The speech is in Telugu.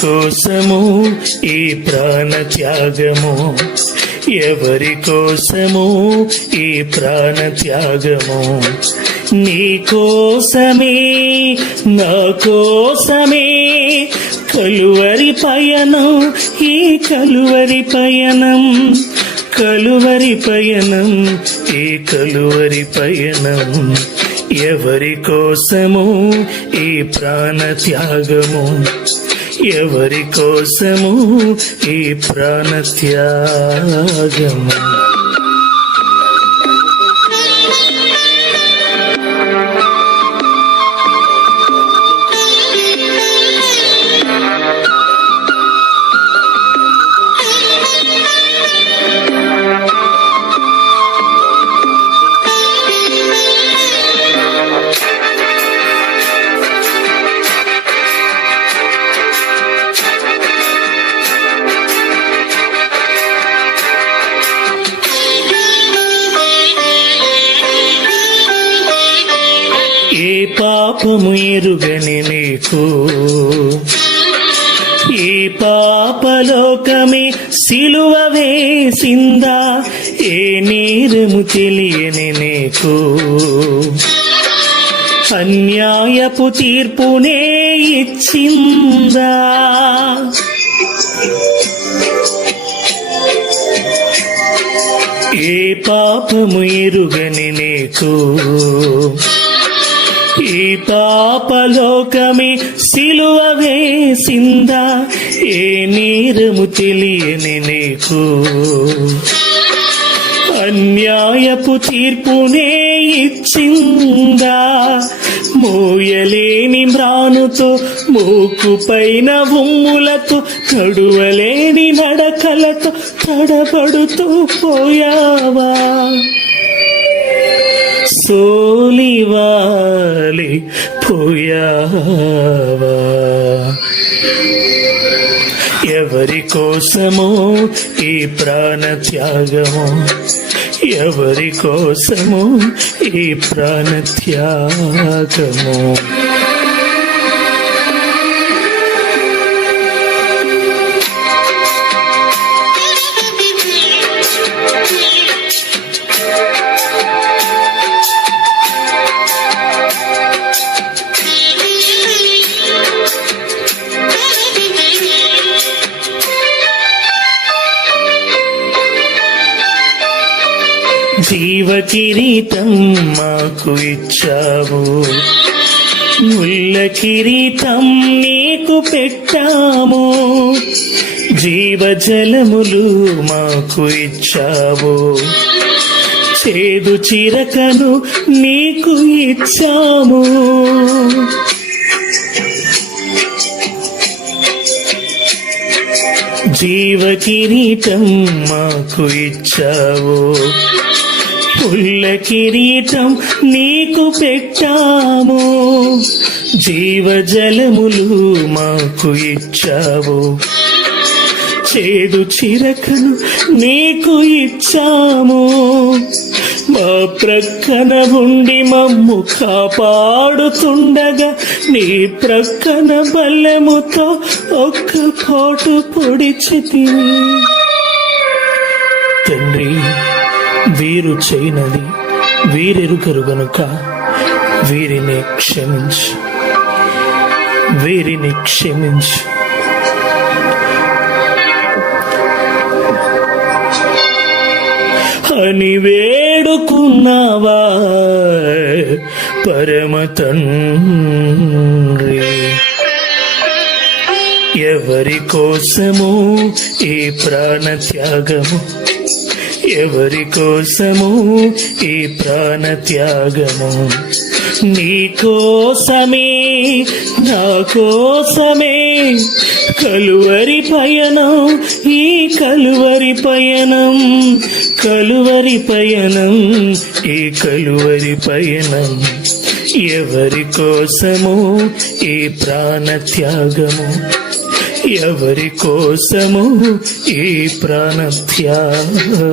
కోసము ఈ ప్రాణ త్యాగము, ఎవరి కోసము ఈ ప్రాణ త్యాగము? నీ కోసమే నా కోసమే కలువరి పయనం, ఈ కలువరి పయనం, కలువరి పయనం, ఈ కలువరి పయనం. ఎవరి కోసము ఈ ప్రాణ త్యాగము, ఎవరి కోసము ఈ ప్రాణ త్యాగము? ఏ పాపము ఎరుగని నీకు ఈ పాపలోకమే సిలువ వేసిందా? ఏ నేరము తెలియని నీకు అన్యాయపు తీర్పునే ఇచ్చిందా? ఏ పాపము ఎరుగని నీకు ఈ పాపలోకమే సిలువ వేసిందా? ఏ నేరము తెలియని నీకు అన్యాయపు తీర్పునే ఇచ్చిందా? మోయలేని మ్రానుతో, మూకు పైన ఉమ్ములతో, నడువలేని నడకలతో తడబడుతూ పోయావా? సోలివాలి పోయావా? ఎవరి కోసము ఈ ప్రాణ త్యాగము, ఎవరి కోసము ఈ ప్రాణ త్యాగము? జీవ కిరీటం మాకు ఇచ్చావు, ముల్ల కిరీటం నీకు పెట్టాము. జీవ జలములు మాకు ఇచ్చావు, చేదు చిరకను నీకు ఇచ్చాము. జీవ కిరీటం మాకు ఇచ్చావు, పుల్ల కిరీటం నీకు పెట్టాము. జీవ జలములు మాకు ఇచ్చావు, చేదు చిరకను నీకు ఇచ్చాము. మా ప్రక్కన ఉండి మమ్ము కాపాడుతుండగా నీ ప్రక్కన బల్లెముతో ఒక్క పోటు పొడిచితివి. తండ్రి, వీరు చేయనది వీరెరుగరు గనుక వీరిని క్షమించు, వీరిని క్షమించు. అని వేడుకున్నావా పరమ తండ్రి? ఎవరి కోసము ఈ ప్రాణ త్యాగము, ఎవరి కోసము ఈ ప్రాణ త్యాగము? నీ కోసమే నా కోసమే కలువరి పయనం, ఈ కలువరి పయనం, కలువరి పయనం, ఈ కలువరి పయనం. ఎవరి కోసము ఈ ప్రాణ త్యాగము, ఎవరి కోసము ఈ ప్రాణ త్యాగము?